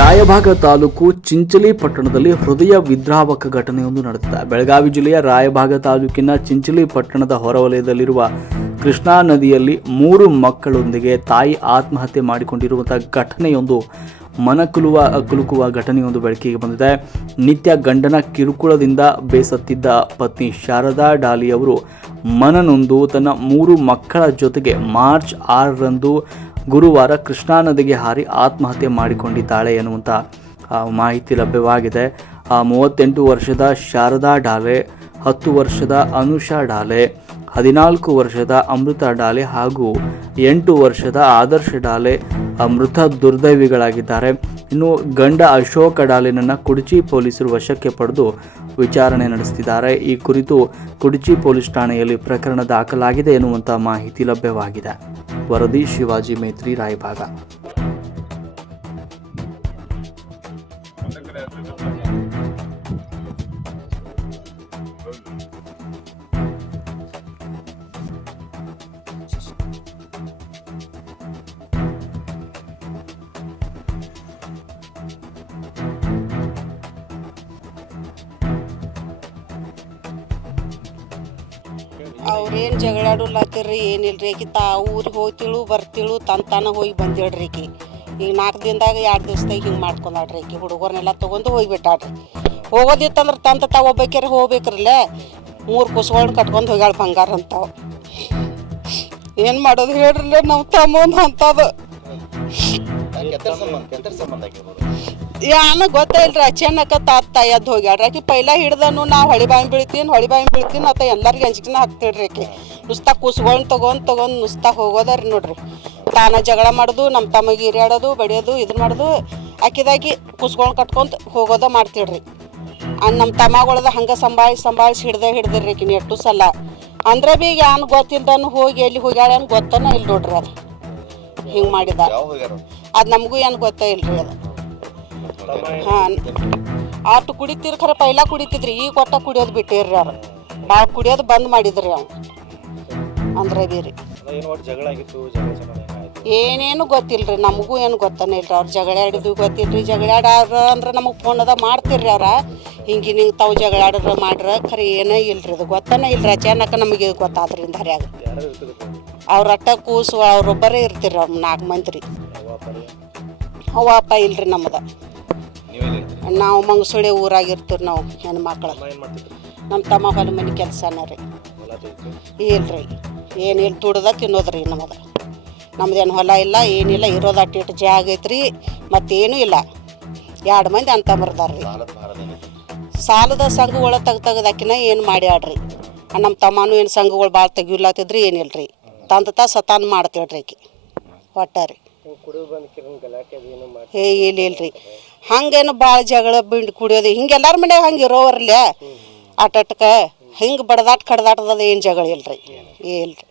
ರಾಯಭಾಗ ತಾಲೂಕು ಚಿಂಚಲಿ ಪಟ್ಟಣದಲ್ಲಿ ಹೃದಯ ವಿದ್ರಾವಕ ಘಟನೆಯೊಂದು ನಡೆದಿದೆ. ಬೆಳಗಾವಿ ಜಿಲ್ಲೆಯ ರಾಯಭಾಗ ತಾಲೂಕಿನ ಚಿಂಚಲಿ ಪಟ್ಟಣದ ಹೊರವಲಯದಲ್ಲಿರುವ ಕೃಷ್ಣಾ ನದಿಯಲ್ಲಿ 3 ಮಕ್ಕಳೊಂದಿಗೆ ತಾಯಿ ಆತ್ಮಹತ್ಯೆ ಮಾಡಿಕೊಂಡಿರುವಂತಹ ಘಟನೆಯೊಂದು ಕುಲುಕುವ ಘಟನೆಯೊಂದು ಬೆಳಕಿಗೆ ಬಂದಿದೆ. ನಿತ್ಯ ಗಂಡನ ಕಿರುಕುಳದಿಂದ ಬೇಸತ್ತಿದ್ದ ಪತ್ನಿ ಶಾರದಾ ಡಾಲಿ ಅವರು ಮನನೊಂದು ತನ್ನ 3 ಮಕ್ಕಳ ಜೊತೆಗೆ ಮಾರ್ಚ್ 6ರಂದು ಗುರುವಾರ ಕೃಷ್ಣಾ ನದಿಗೆ ಹಾರಿ ಆತ್ಮಹತ್ಯೆ ಮಾಡಿಕೊಂಡಿದ್ದಾಳೆ ಎನ್ನುವಂಥ ಮಾಹಿತಿ ಲಭ್ಯವಾಗಿದೆ. 38 ವರ್ಷದ ಶಾರದಾ ಡಾಲೆ, 10 ವರ್ಷದ ಅನುಷಾ ಡಾಲೆ, 14 ವರ್ಷದ ಅಮೃತ ಡಾಲೆ ಹಾಗೂ 8 ವರ್ಷದ ಆದರ್ಶ ಡಾಲೆ ಮೃತ ದುರ್ದೈವಿಗಳಾಗಿದ್ದಾರೆ. ಇನ್ನು ಗಂಡ ಅಶೋಕ ಡಾಲೆನನ್ನು ಕುಡಚಿ ಪೊಲೀಸರು ವಶಕ್ಕೆ ಪಡೆದು ವಿಚಾರಣೆ ನಡೆಸುತ್ತಿದ್ದಾರೆ. ಈ ಕುರಿತು ಕುಡಚಿ ಪೊಲೀಸ್ ಠಾಣೆಯಲ್ಲಿ ಪ್ರಕರಣ ದಾಖಲಾಗಿದೆ ಎನ್ನುವಂಥ ಮಾಹಿತಿ ಲಭ್ಯವಾಗಿದೆ. ವರದಿ ಶಿವಾಜಿ ಮೇತ್ರಿ, ರಾಯಭಾಗ. ಅವ್ರೇನು ಜಗಳಾಡಲತ್ತಿರ್ರಿ ಏನಿಲ್ರಿ. ಆಕಿ ಊರಿಗೆ ಹೋಗ್ತಿಳು ಬರ್ತಿಳು ತಾನ ಹೋಗಿ ಬಂದಿಳ್ರಿ. ಆಕಿ ಈಗ 4 ದಿನದಾಗ 2 ದಿವಸದಾಗ ಹಿಂಗೆ ಮಾಡ್ಕೊಂಡಾಡ್ರಿ. ಆಕಿ ಹುಡುಗರನ್ನೆಲ್ಲ ತೊಗೊಂಡು ಹೋಗಿಬಿಟ್ಟಾಡ್ರಿ. ಹೋಗೋದಿತ್ತಂದ್ರೆ ತಾವು ಒಬ್ಬಾಕ್ಯಾರ ಹೋಗ್ಬೇಕ್ರಲ್ಲ. 3 ಕುಸ್ಗಳನ್ನ ಕಟ್ಕೊಂಡು ಹೋಗ್ಯಾಳ ಬಂಗಾರ ಅಂತಾವ. ಏನು ಮಾಡೋದು ಹೇಳ್ರಲ್ಲ, ನಮ್ಮ ತಮ್ಮನ ಅಂತದ ಯಾನ ಗೊತ್ತಿಲ್ರಿ. ಅಚಾನಕ ತಾತ ಎದ್ದು ಹೋಗ್ಯಾಡ್ರಿ. ಆಕಿ ಪೈಲ ಹಿಡ್ದನು ನಾ ಹೊಳಿ ಬಾಯಿ ಬೀಳ್ತೀನಿ ಅತ್ತ ಎಲ್ಲರಿಗೆ ಅಂಜಿಕೆನ ಹಾಕ್ತಿಳ್ರಿ. ಆಕಿ ನುಸ್ತಾ ಕೂಸ್ಗಳನ್ನ ತೊಗೊಂಡು ನುಸ್ತಾ ಹೋಗೋದಾರಿ ನೋಡ್ರಿ. ತಾನ ಜಗಳ ಮಾಡೋದು, ನಮ್ಮ ತಮಗೆ ಹಿರಿಯಾಡೋದು, ಬಡಿಯೋದು, ಇದನ್ನ ಮಾಡೋದು. ಆಕಿದಾಗಿ ಕೂಸ್ಗಳನ್ನ ಕಟ್ಕೊಂತ ಹೋಗೋದ ಮಾಡ್ತಿಳ್ರಿ. ನಮ್ಮ ತಮ್ಮಗಳದ ಹಂಗೆ ಸಂಭಾಳಿಸಿ ಹಿಡ್ದಿರ್ರಿ ಆಕಿನ ಎಷ್ಟು ಸಲ. ಅಂದ್ರೆ ಬಿ ಏನು ಗೊತ್ತಿಲ್ದನು ಹೋಗಿ ಎಲ್ಲಿ ಹೋಗ್ಯಾಳ ಏನು ಗೊತ್ತನ ಇಲ್ಲ ನೋಡ್ರಿ. ಅದು ಹಿಂಗೆ ಮಾಡಿದ ಅದು ನಮಗೂ ಏನು ಗೊತ್ತೇ ಇಲ್ರಿ. ಅದು ಹಾಂ ಆಟು ಕುಡಿತಿರ್ ಖರೆ ಪೈಲ ಕುಡಿತಿದ್ರಿ. ಈಗ ಕೊಟ್ಟ ಕುಡಿಯೋದು ಬಿಟ್ಟಿರ್ರಿ. ಅವ್ರು ಭಾಳ ಕುಡಿಯೋದು ಬಂದ್ ಮಾಡಿದ್ರಿ ಅವ್ನು. ಅಂದ್ರೆ ಬಿ ರೀ ಏನೇನು ಗೊತ್ತಿಲ್ರಿ. ನಮಗೂ ಏನು ಗೊತ್ತಾನೆ ಇಲ್ರಿ. ಅವ್ರು ಜಗಳಾಡಿದ್ವಿ ಗೊತ್ತಿಲ್ರಿ. ಜಗಳಾಡ್ರ ಅಂದ್ರೆ ನಮಗೆ ಫೋನದ ಮಾಡ್ತಿರ್ರಿ. ಅವ್ರ ಹಿಂಗೆ ತಾವು ಜಗಳಾಡ್ರ ಮಾಡ್ರ ಖರೆ ಏನೇ ಇಲ್ರಿ. ಅದು ಗೊತ್ತಾನೆ ಇಲ್ರಿ. ಅಚಾನಕ ನಮಗೆ ಗೊತ್ತಾದ್ರಿಂದ ಹರ್ಯಾಗ ಅವ್ರ ಅಟ್ಟ ಕೂಸು ಅವ್ರೊಬ್ಬರೇ ಇರ್ತೀರಿ. ಅವ್ರು 4 ಮಂದಿ ರೀ. ಅವ್ವ ಅಪ್ಪ ಇಲ್ರಿ ನಮ್ಮದ. ನಾವು ಮಂಗಸೂಳಿ ಊರಾಗಿರ್ತೀವಿ ನಾವು ಹೆಣ್ಮಕ್ಳು. ನಮ್ಮ ತಮ್ಮ ಹೊಲ ಮನೆ ಕೆಲಸನ ರೀ. ಇಲ್ರಿ ಏನಿಲ್ಲ, ದುಡ್ದ ತಿನ್ನೋದ್ರಿ ನಮ್ಮದು. ನಮ್ದೇನು ಹೊಲ ಇಲ್ಲ ಏನಿಲ್ಲ. ಇರೋದು ಅಟ್ಟಿಟ್ಟು ಜಾಗ ಐತ್ರಿ. ಮತ್ತೇನು ಇಲ್ಲ. 2 ಮಂದಿ ಅಂತಂಬರ್ದಾರ್ರಿ. ಸಾಲದ ಸಂಘಗಳ ತೆಗ್ದಾಕಿನ ಏನು ಮಾಡ್ಯಾಡ್ರಿ. ನಮ್ಮ ತಮ್ಮನೂ ಏನು ಸಂಘಗಳು ಭಾಳ ತೆಗಿಲತ್ತಿದ್ರಿ ಏನಿಲ್ರಿ. ತಂದ ಸತಾನ್ ಮಾಡ್ತೇಳ್ರಿ ಆಕಿ ಒಟ್ಟ ರೀ. ಇಲ್ರಿ ಹಂಗೇನು ಭಾಳ ಜಗಳ ಬಿಂಡು ಕುಡಿಯೋದು ಹಿಂಗೆ ಎಲ್ಲರ ಮನ್ಯಾಗ ಹಂಗೆ ಇರೋವರ್ಲೆ ಆಟಕ್ಕ ಹಿಂಗೆ ಬಡದಾಟ ಕಡ್ದಾಟದ ಏನು ಜಗಳ ಇಲ್ರಿ. ಇಲ್ರಿ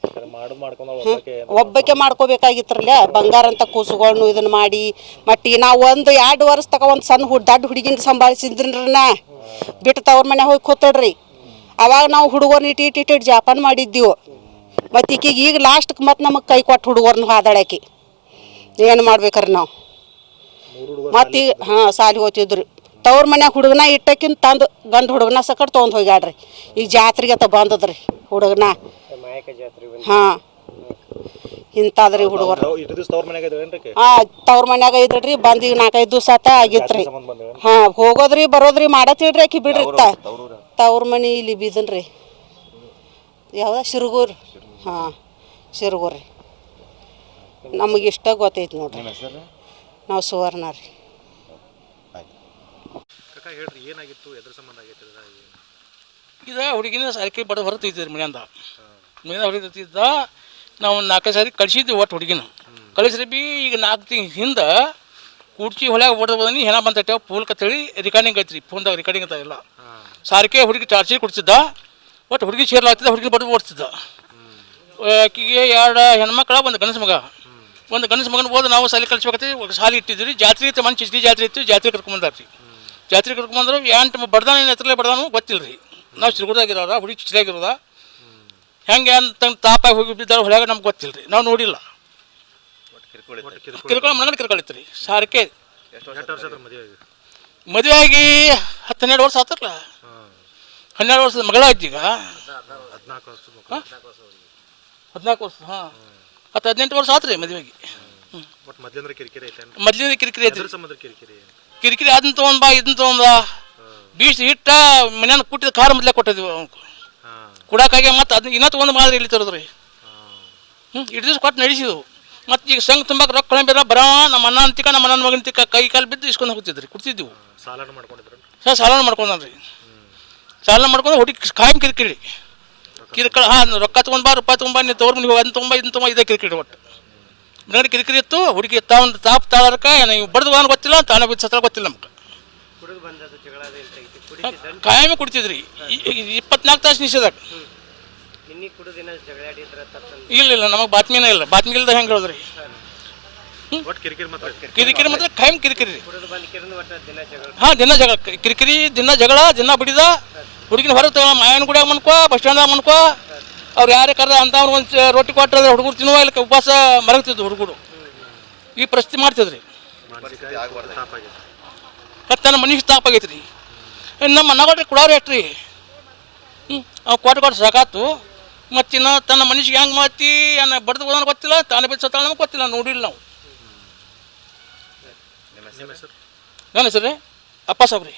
ಒಬ್ಬಕ್ಕೆ ಮಾಡ್ಕೋಬೇಕಾಗಿತ್ರಲ್ಲ. ಬಂಗಾರ ಅಂತ ಕೂಸುಗಳನ್ನು ಇದನ್ನು ಮಾಡಿ ಮಟ್ಟಿಗೆ ನಾವು 1-2 ವರ್ಷ ತಕ ಒಂದು ಸಣ್ಣ ದೊಡ್ಡ ಹುಡುಗಿನ ಸಂಭಾಳಿಸಿದ್ರಿ. ನಾ ಬಿಟ್ಟು ತವ್ರ ಮನ್ಯಾಗ ಹೋಗಿ ಕೂತಡ್ರಿ. ಅವಾಗ ನಾವು ಹುಡುಗರ್ನ ಇಟ್ಟು ಜಾಪಾನ್ ಮಾಡಿದ್ದೀವಿ. ಮತ್ತು ಈಗ ಲಾಸ್ಟ್ಗೆ ಮತ್ತು ನಮಗೆ ಕೈ ಕೊಟ್ಟು ಹುಡುಗರ್ನ ಹಾದಾಳಾಕಿ. ಏನು ಮಾಡ್ಬೇಕ್ರಿ ನಾವು ಮತ್ತು ಹಾಂ ಸಾಲಿ ಹೋಗ್ತಿದ್ರಿ. ತವ್ರ ಮನ್ಯಾಗ ಹುಡುಗನ ಇಟ್ಟಕ್ಕಿಂತ ತಂದು ಗಂಡು ಹುಡುಗನ ಸಕಟ್ ತೊಗೊಂಡು ಹೋಗ್ಯಾಡ್ರಿ. ಈಗ ಜಾತ್ರೆಗೆ ಅಂತ ಬಂದದ್ರಿ ಹುಡುಗನ. ಹಾಂ ಇಂಥದ್ರಿ ಹುಡುಗರು. ಹಾಂ ತವ್ರ ಮನ್ಯಾಗ ಇದ್ರಿ. ಬಂದು ಈಗ 4-5 ದಿವಸ ಆತ ಆಗಿತ್ರಿ. ಹಾಂ ಹೋಗೋದ್ರಿ ಬರೋದ್ರಿ ಮಾಡತ್ತಿಳ್ರಿ. ಆಕಿ ಬಿಡ್ರಿ ತವ್ರ ಮನೆ ಇಲ್ಲಿ ಬೀದನ್ರಿ. ಯಾವ್ದ ಶಿರಗೂರು. ಹಾಂ ಶಿರಗೂರು ರೀ. ನಮಗೆ ಇಷ್ಟ ಗೊತ್ತೈತಿ ನೋಡ್ರಿ. ನಾವು ಸುವರ್ಣ ರೀ. ಇದು ಹುಡುಗಿನ ಸಾರಿಕೆ ಬಡ ಹೊರತಿದ್ರಿ ಮನೆಯಿಂದ ಹೊರತಿದ್ದ. ನಾವು 4 ಸಾರಿ ಕಳಿಸಿದ್ವಿ ಒಟ್ಟು ಹುಡುಗಿನ ಕಳಿಸ್ರಿ ಬಿ. ಈಗ 4 ತಿಂಗಳ ಹಿಂದೆ ಕುಡ್ಚಿ ಹೊಳ್ಯಾಗ ಹೊಡೆದು ಬಂದು ಹೆಣ ಬಂತಟ್ಟೆ ಪೂಲ್ ಕತ್ತೇಳಿ ರಿಕಾರ್ಡಿಂಗ್ ಐತ್ರಿ. ಫೋನ್ದಾಗ ರಿಕಾರ್ಡಿಂಗ್ ಅಂತ ಎಲ್ಲ ಸಾರಿಗೆ ಹುಡುಗಿ ಚಾರ್ಜಿ ಕೊಡ್ತಿದ್ದ. ಒಟ್ಟು ಹುಡುಗಿ ಸೇರ್ಲಾಗ್ತಿದ್ದ. ಹುಡುಗಿ ಬಡ ಓಡಿಸ್ತಿದ್ದ. ಆಕಿಗೆ 2 ಹೆಣ್ಮಕ್ಳ, 1 ಗಂಡಸ ಮಗ. 1 ಗಂಡಸ ಮಗನ ಹೋದ ನಾವು ಸಾಲಿ ಕಳಿಸ್ಬೇಕತ್ತಿ ಸಾಲಿ ಇಟ್ಟಿದ್ವಿ. ಜಾತ್ರೆ ಇತ್ತು, ಮನೆ ಚಿಸ್ತಿ ಜಾತ್ರೆ ಇತ್ತು. ಜಾತ್ರೆ ಕರ್ಕೊಂಬಂದಾರ್ರಿ. ಜಾತ್ರೆ ಕರ್ಕೊಂಬಂದ್ರೆ 8 ಬಡ್ದಾನ ಎತ್ತರಲ್ಲೇ ಬಡ್ದಾನು ಗೊತ್ತಿಲ್ಲ ರೀ. ನಾವು ಸಿರ್ಗುದಾಗಿರೋದ ಹುಡುಗಿ ಚಿಚ್ಚಾಗಿರೋದ ಹೆಂಗೆ ಅಂತ ತಾಪಾಗಿ ಹೋಗಿ ಬಿದ್ದಾರ ಹೊಳ್ಯಾಗ ನಮ್ಗೆ ಗೊತ್ತಿಲ್ಲ ರೀ. ನಾವು ನೋಡಿಲ್ಲ. ಕಿರ್ಕೊಳ್ಳೋ ಮನೆ ಕಿರ್ಕೊಳ್ಳಿತ್ತು ರೀ. ಸಾರಿಗೆ ಎಷ್ಟು ವರ್ಷ ಆದ್ರೆ ಮದುವೆ ಆಗಿ? ಮದುವೆ ಆಗಿ 12 ವರ್ಷ ಆತಲ್ಲ. 12 ವರ್ಷದ ಮಗಳ ಆಯ್ತು ಈಗ. 14 ವರ್ಷ 14 ವರ್ಷ. ಹಾಂ 18 ವರ್ಷ ಆತ್ರಿ ಮದುವೆಗೆ. ಒಟ್ಟು ಮೊದ್ಲಿಂದ್ರ ಕಿರಿಕಿರಿ ಐತೆ? ಮೊದ್ಲಿಂದ ಕಿರಿಕಿರಿ ಐತ್ರಿ. ಸಂಬಂಧ ಕಿರಿಕಿರಿ ಕಿರಿಕಿರಿ ಅದನ್ನ ತೊಗೊಂಡ್ ಬಾ ಇದನ್ನ ತೊಗೊಂಡ ಬೀಸ್ ಹಿಟ್ಟ ಮನ್ಯಾನ ಕುಟ್ಟಿದ ಖಾರ ಮೊದಲೇ ಕೊಟ್ಟಿದ್ವಿ ಅವ್ನು ಕುಡಾಕಾಗೆ. ಮತ್ತು ಅದನ್ನ ಇನ್ನೂ ತೊಗೊಂಡು ಮಾದ್ರಿ ಇಲ್ಲಿ ತರೋದ್ರಿ. ಇಟ್ಟು ದಿವ್ಸ ಕೊಟ್ಟು ನಡೆಸಿದ್ವು. ಮತ್ತು ಈಗ ಸಂಘ ತುಂಬಾಕ ರೊಕ್ಕ ಕಳಂಬಿರ ಬರವ ನಮ್ಮ ಅಣ್ಣ ಅಂತಿಕ ನಮ್ಮ ಅಣ್ಣನ ಮಗನ ತಿಕ್ಕ ಕೈ ಕಾಲು ಬಿದ್ದು ಇಸ್ಕೊಂಡು ಹೋಗ್ತಿದ್ರಿ ಕುಡ್ತಿದ್ದೆವು. ಸಾಲನ ಮಾಡ್ಕೊಂಡಿದ್ರು? ಸಾಲನ ಮಾಡ್ಕೊಂಡ್ರಿ. ಸಾಲನ ಮಾಡ್ಕೊಂಡು ಹುಡುಗಿ ಕಾಯಂ ಕಿರಿಕಿರಿ ಹಾಂ ರೊಕ್ಕ ತೊಗೊಂಡು ಬಾ ರೂಪಾಯಿ ತೊಗೊಂಬ ನೀವು ತೋರ್ ನೀವು ಅದನ್ನ ತೊಗೊಂಬ ಇದನ್ನ ತೊಗೊಂಬ ಇದೇ ಕಿರಿಕಿರಿ. ಒಟ್ಟು ಮನೆಗಡೆ ಕಿರಿಕಿರಿ ಇತ್ತು. ಹುಡುಗಿ ತಾವು ತಾಪ್ ತಾಳರ್ಕ ನೀವು ಬಡ್ದು ಹೋಗೋಣ ಗೊತ್ತಿಲ್ಲ, ತಾನ ಬಿದ್ದು ಸತ್ರ ಗೊತ್ತಿಲ್ಲ ನಮ್ಗೆ. ಕಾಯಮೇ ಕುಡ್ತಿದ್ರಿ. 24 ತಾಸು ನಿಷೇಧಾಗ. ಇಲ್ಲ ನಮಗೆ ಬಾತ್ಮಿನೇ ಇಲ್ಲ. ಬಾತ್ಮಿ ಇಲ್ದ ಹೆಂಗೆ ಹೇಳಿದ್ರಿ? ಕಿರಿಕಿರಿ ಮಾತ್ರ ಕಾಯಂ ಕಿರಿಕಿರಿ. ಹಾಂ ದಿನ ಜಗಳ ಕಿರಿಕಿರಿ, ದಿನ ಜಗಳ, ದಿನ ಬಿಡಿದ. ಹುಡುಗಿನ ಹೊರಗೆ ತಗೋ ಮಾಯನ ಗುಡಿಯಾಗ ಮನ್ಕೋ, ಬಸ್ ಸ್ಟ್ಯಾಂಡ್ದಾಗ ಮನ್ಕೋ. ಅವ್ರು ಯಾರೇ ಕರೆದ ಅಂಥವ್ರು ಒಂದು ರೊಟ್ಟಿ ಕೊಟ್ಟರೆ ಹುಡುಗರು ತಿನ್ನುವ ಇಲ್ಲ ಉಪವಾಸ ಮರಗ್ತಿದ್ವು ಹುಡುಗರು. ಈ ಪರಿಸ್ಥಿತಿ ಮಾಡ್ತಿದ್ರಿ. ತನ್ನ ಮನುಷ್ಯ ತಾಪ ಆಗೈತೆ ರೀ. ನಮ್ಮ ಮನಗಳ್ರಿ ಕುಡೋರು ಎಷ್ಟು ರೀ. ಅವು ಕೊಟ್ಟು ಸಾಕಾತು. ಮತ್ತಿನ್ನು ತನ್ನ ಮನುಷ್ಯಗೆ ಹೆಂಗೆ ಮಾತಿ ಅನ್ನ ಬಡ್ದು ಹೋಗೋಣ ಗೊತ್ತಿಲ್ಲ, ತಾನೇ ಬಿದ್ದು ಸತ್ತಾಳ ನಮ್ಗೆ ಗೊತ್ತಿಲ್ಲ, ನೋಡಿಲ್ಲ ನಾವು. ನನ್ನ ಹೆಸರು ರೀ ಅಪ್ಪ ಸಾಬ್ರಿ.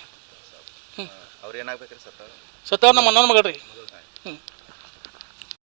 ಅವ್ರು ಏನಾಗ್ಬೇಕ್ರಿ ಸತ್ತ? ಸತ್ತವ್ರು ನಮ್ಮ ಅಣ್ಣನ ಮಗ ರೀ.